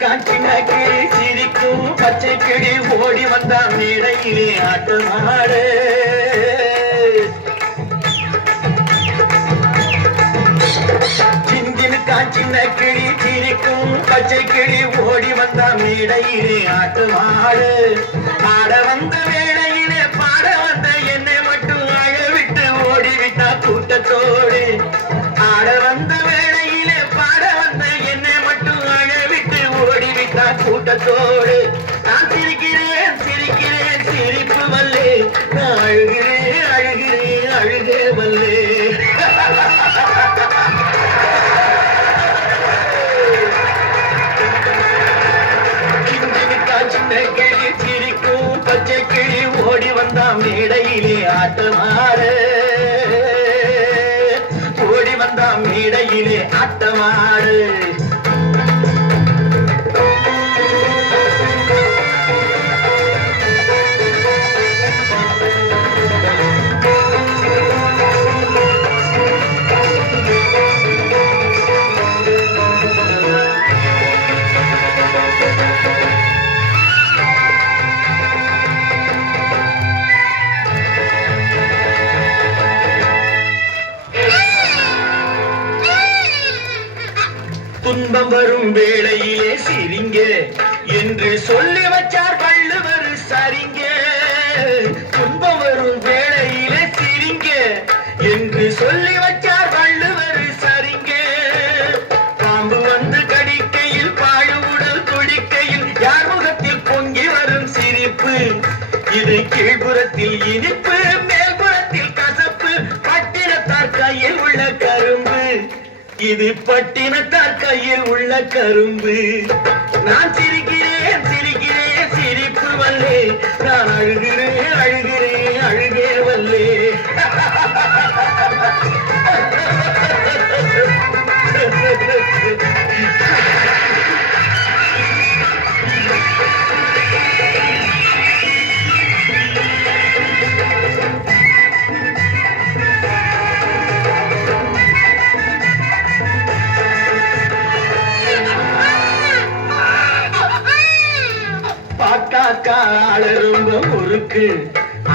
காட்சினக்கிளி சிரிக்கும் பச்சை கிளி ஓடி வந்த மேடையிலே ஆட்டமாடு சின்ன கிளி சிரிக்கும் பச்சை கிளி ஓடி வந்த மேடையிலே ஆட்டமாடு ஆட வந்த வேளையிலே பாட வந்த என்னை மட்டும் அழவிட்டு ஓடிவிட்டா கூட்டத்தோடு ஆட வந்த வேளையிலே பாட வந்த என்னை மட்டும் அழவிட்டு ஓடிவிட்டா கூட்டத்தோடு நான் சிரிக்கிறேன் சிரிக்கிறேன் சிரிப்பு வல்லே நான் அழுகிறேன் அழுகிறேன் அழுகே வல்லே கிளி சிரிக்கும் பச்சை கிளி ஓடி வந்தா மேடையிலே ஆட்டமாடு ஓடி வந்தா மேடையிலே ஆட்டமாடு துன்பம் வரும் வேளையிலே சிரிங்க என்று சொல்லி வச்சார் வள்ளுவர் சரிங்க துன்பம் வரும் வேளையிலே சிரிங்க என்று சொல்லி வச்சார் வள்ளுவர் சரிங்க பாம்பு வந்து கடிக்கையில் பாழு உடல் துடிக்கையில் யார் முகத்தில் பொங்கி வரும் சிரிப்பு இது கீழ்புறத்தில் இனிப்பு மேல்புறத்தில் கசப்பு பட்டினத்தார் கையில் உள்ள கரும்பு இது பட்டினத்தார் கையில் உள்ள கரும்பு நான் சிரிக்கிறேன் சிரிக்கிறேன் சிரிப்பு வல்லே நான் அழுகிறேன் அழுகிறேன் அழுகே வல்லே கால ரொம்ப முறுக்கு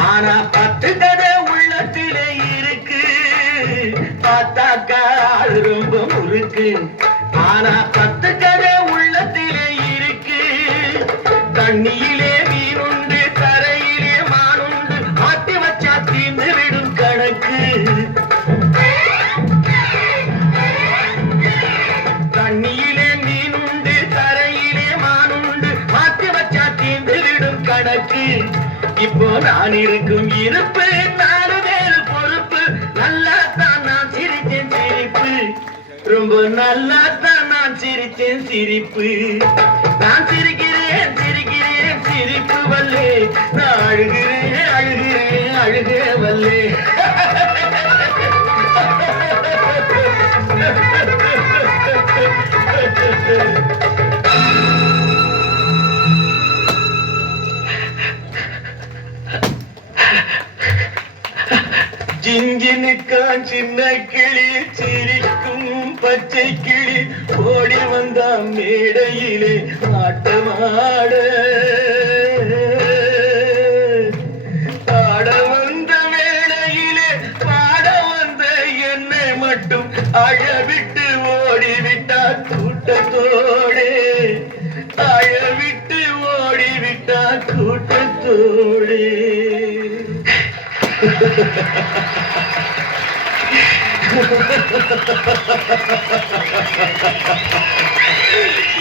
ஆனா 10 கதை உள்ளத்திலே இருக்கு பார்த்தாக்கா ரொம்ப முறுக்கு ஆனா 10 கதை உள்ளத்திலே இருக்கு தண்ணியிலே மீனுண்டு கரையிலே மானுண்டு மாட்டி வச்சா தீர்ந்து விடும் கணக்கு தண்ணியிலே மீனுண்டு கரையிலே மானுண்டு மாட்டி வச்சா தீர்ந்து விடும் கணக்கு இப்போ நான் இருக்கும் இருப்பு 4 பேரு பொறுப்பு நல்லா தான் நான் சிரிச்சேன் சிரிப்பு ரொம்ப நல்லா தான் நான் சிரிச்சேன் சிரிப்பு நான் சிரிக்கிறேன் சிரிக்கிறேன் சிரிப்பு வல்லே நான் அழுகிறேன் அழுகிறேன் அழுகே வல்லே ஜிஞ்சினுக்கான் சின்ன கிளி சிரிக்கும் பச்சை கிளி ஓடி வந்த மேடையிலே ஆட்டமாட ஆட வந்த மேடையிலே பாட வந்த என்னை மட்டும் அழவிட்டு ஓடிவிட்டார் கூட்டத்தோடே அழவிட்டு ஓடிவிட்டார் கூட்டத்தோடே Ha ha ha ha ha ha ha ha ha ha ha ha ha.